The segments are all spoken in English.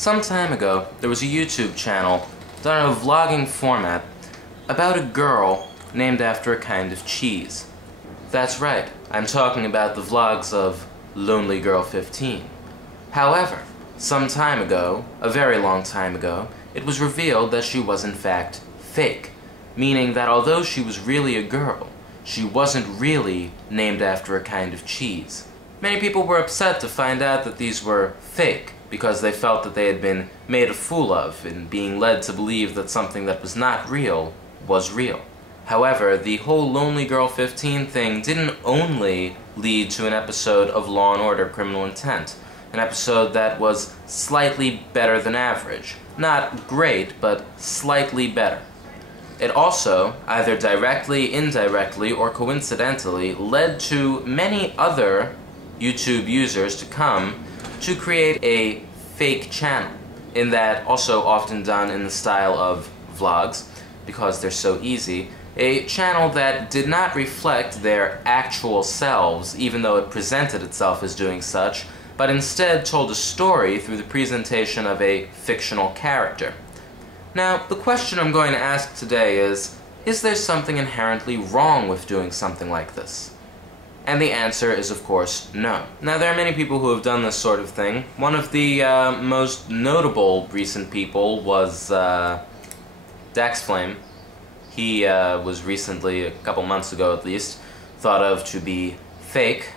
Some time ago, there was a YouTube channel done in a vlogging format about a girl named after a kind of cheese. That's right, I'm talking about the vlogs of Lonely Girl 15. However, some time ago, a very long time ago, it was revealed that she was in fact fake, meaning that although she was really a girl, she wasn't really named after a kind of cheese. Many people were upset to find out that these were fake, because they felt that they had been made a fool of and being led to believe that something that was not real was real. However, the whole Lonely Girl 15 thing didn't only lead to an episode of Law & Order: Criminal Intent, an episode that was slightly better than average. Not great, but slightly better. It also, either directly, indirectly, or coincidentally, led to many other YouTube users to come to create a fake channel, in that also often done in the style of vlogs, because they're so easy, a channel that did not reflect their actual selves, even though it presented itself as doing such, but instead told a story through the presentation of a fictional character. Now, the question I'm going to ask today is there something inherently wrong with doing something like this? And the answer is, of course, no. Now, there are many people who have done this sort of thing. One of the most notable recent people was Dax Flame. He was recently, a couple months ago at least, thought of to be fake.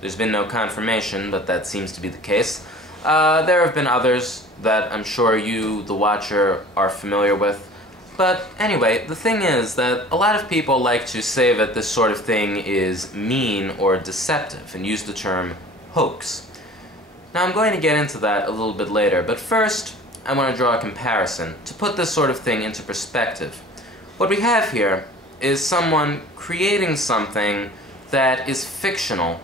There's been no confirmation, but that seems to be the case. There have been others that I'm sure you, the watcher, are familiar with. But anyway, the thing is that a lot of people like to say that this sort of thing is mean or deceptive, and use the term hoax. Now, I'm going to get into that a little bit later, but first, I want to draw a comparison to put this sort of thing into perspective. What we have here is someone creating something that is fictional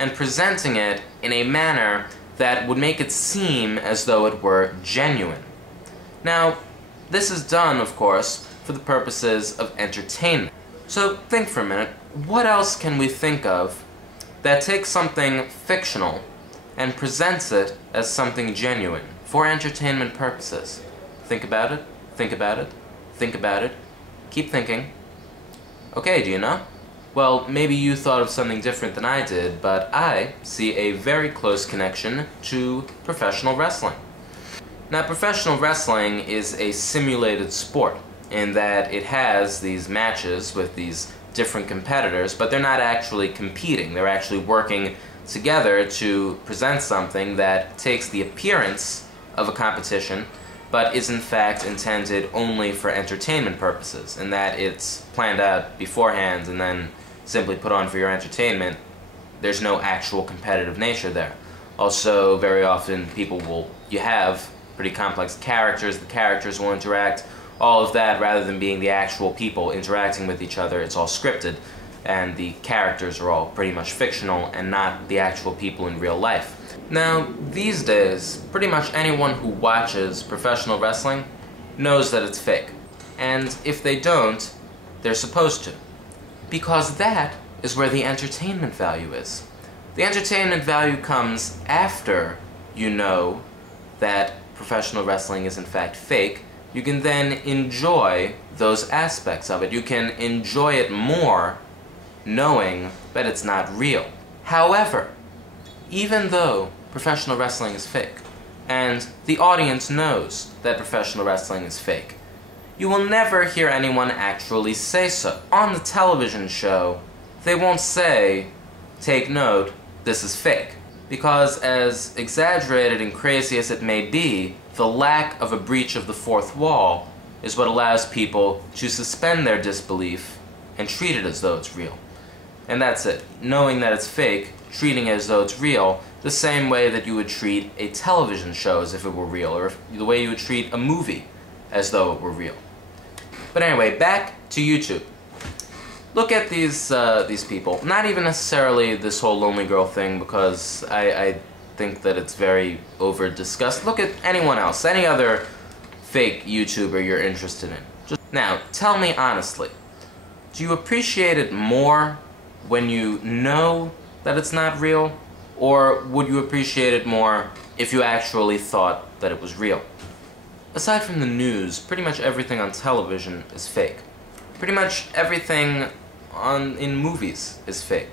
and presenting it in a manner that would make it seem as though it were genuine. Now, this is done, of course, for the purposes of entertainment. So think for a minute, what else can we think of that takes something fictional and presents it as something genuine for entertainment purposes? Think about it, think about it, think about it, keep thinking. Okay, do you know? Well, maybe you thought of something different than I did, but I see a very close connection to professional wrestling. Now, professional wrestling is a simulated sport in that it has these matches with these different competitors, but they're not actually competing. They're actually working together to present something that takes the appearance of a competition, but is in fact intended only for entertainment purposes, in that it's planned out beforehand and then simply put on for your entertainment. There's no actual competitive nature there. Also, very often you have pretty complex characters, the characters will interact, all of that, rather than being the actual people interacting with each other, it's all scripted, and the characters are all pretty much fictional and not the actual people in real life. Now, these days, pretty much anyone who watches professional wrestling knows that it's fake. And if they don't, they're supposed to. Because that is where the entertainment value is. The entertainment value comes after you know that professional wrestling is in fact fake. You can then enjoy those aspects of it. You can enjoy it more knowing that it's not real. However, even though professional wrestling is fake, and the audience knows that professional wrestling is fake, you will never hear anyone actually say so. On the television show, they won't say, "Take note, this is fake." Because as exaggerated and crazy as it may be, the lack of a breach of the fourth wall is what allows people to suspend their disbelief and treat it as though it's real. And that's it. Knowing that it's fake, treating it as though it's real, the same way that you would treat a television show as if it were real, or the way you would treat a movie as though it were real. But anyway, back to YouTube. Look at these people. Not even necessarily this whole Lonely Girl thing, because I think that it's very over-discussed. Look at anyone else, any other fake YouTuber you're interested in. Now, tell me honestly, do you appreciate it more when you know that it's not real, or would you appreciate it more if you actually thought that it was real. Aside from the news, pretty much everything on television is fake. Pretty much everything in movies is fake.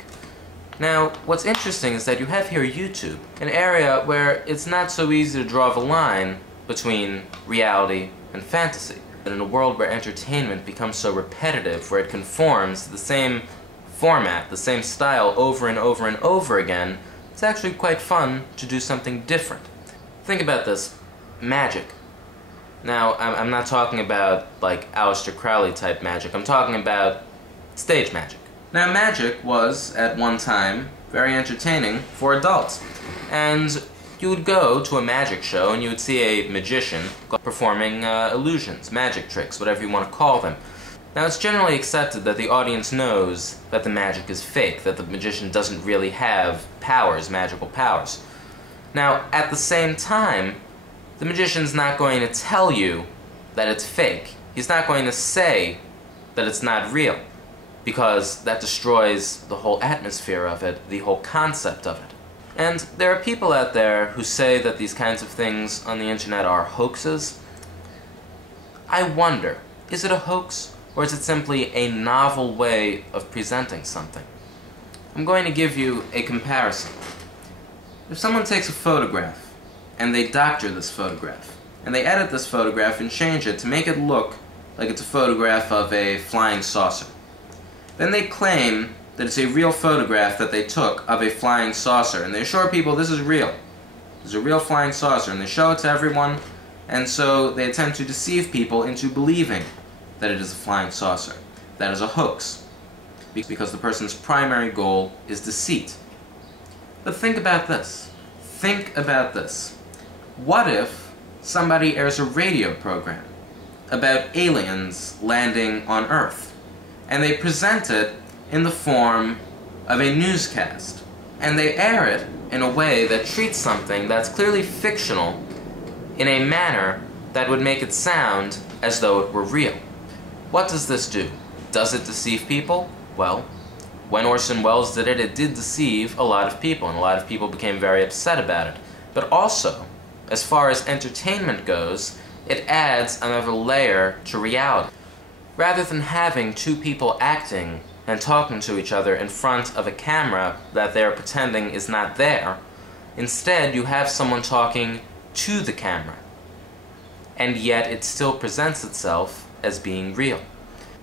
Now, what's interesting is that you have here YouTube, an area where it's not so easy to draw the line between reality and fantasy. And in a world where entertainment becomes so repetitive, where it conforms to the same format, the same style over and over and over again, it's actually quite fun to do something different. Think about this. Magic. Now, I'm not talking about, like, Aleister Crowley type magic. I'm talking about stage magic. Now, magic was, at one time, very entertaining for adults. And you would go to a magic show and you would see a magician performing illusions, magic tricks, whatever you want to call them. Now, it's generally accepted that the audience knows that the magic is fake, that the magician doesn't really have powers, magical powers. Now, at the same time, the magician's not going to tell you that it's fake. He's not going to say that it's not real, because that destroys the whole atmosphere of it, the whole concept of it. And there are people out there who say that these kinds of things on the internet are hoaxes. I wonder, is it a hoax, or is it simply a novel way of presenting something? I'm going to give you a comparison. If someone takes a photograph, and they doctor this photograph, and they edit this photograph and change it to make it look like it's a photograph of a flying saucer, then they claim that it's a real photograph that they took of a flying saucer, and they assure people this is real. This is a real flying saucer, and they show it to everyone, and so they attempt to deceive people into believing that it is a flying saucer. That is a hoax, because the person's primary goal is deceit. But think about this. Think about this. What if somebody airs a radio program about aliens landing on Earth, and they present it in the form of a newscast, and they air it in a way that treats something that's clearly fictional in a manner that would make it sound as though it were real? What does this do? Does it deceive people? Well, when Orson Welles did it, it did deceive a lot of people, and a lot of people became very upset about it. But also, as far as entertainment goes, it adds another layer to reality. Rather than having two people acting and talking to each other in front of a camera that they're pretending is not there, instead you have someone talking to the camera. And yet it still presents itself as being real.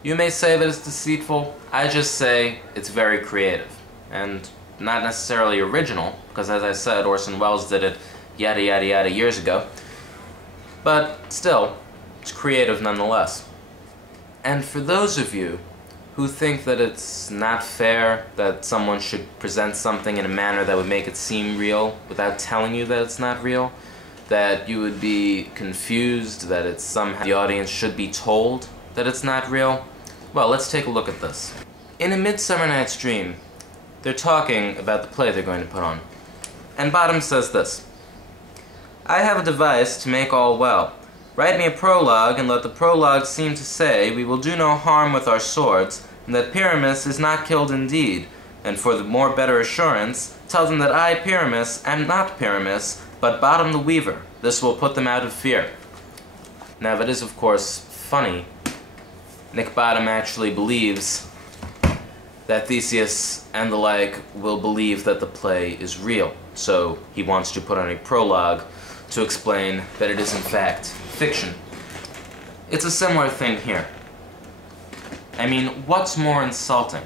You may say that it's deceitful. I just say it's very creative. And not necessarily original, because as I said, Orson Welles did it yada yada yada years ago. But still, it's creative nonetheless. And for those of you who think that it's not fair that someone should present something in a manner that would make it seem real without telling you that it's not real, that you would be confused, that it's somehow the audience should be told that it's not real, well, let's take a look at this. In A Midsummer Night's Dream, they're talking about the play they're going to put on. And Bottom says this: "I have a device to make all well. Write me a prologue, and let the prologue seem to say, we will do no harm with our swords, and that Pyramus is not killed indeed. And for the more better assurance, tell them that I, Pyramus, am not Pyramus, but Bottom the Weaver. This will put them out of fear." Now that is, of course, funny. Nick Bottom actually believes that Theseus and the like will believe that the play is real, so he wants to put on a prologue to explain that it is in fact fiction. It's a similar thing here. I mean, what's more insulting?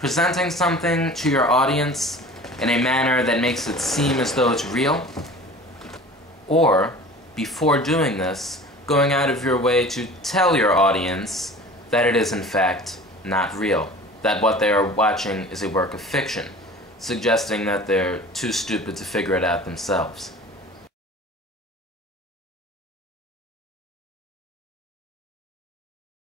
Presenting something to your audience in a manner that makes it seem as though it's real? Or, before doing this, going out of your way to tell your audience that it is in fact not real, that what they are watching is a work of fiction, suggesting that they're too stupid to figure it out themselves.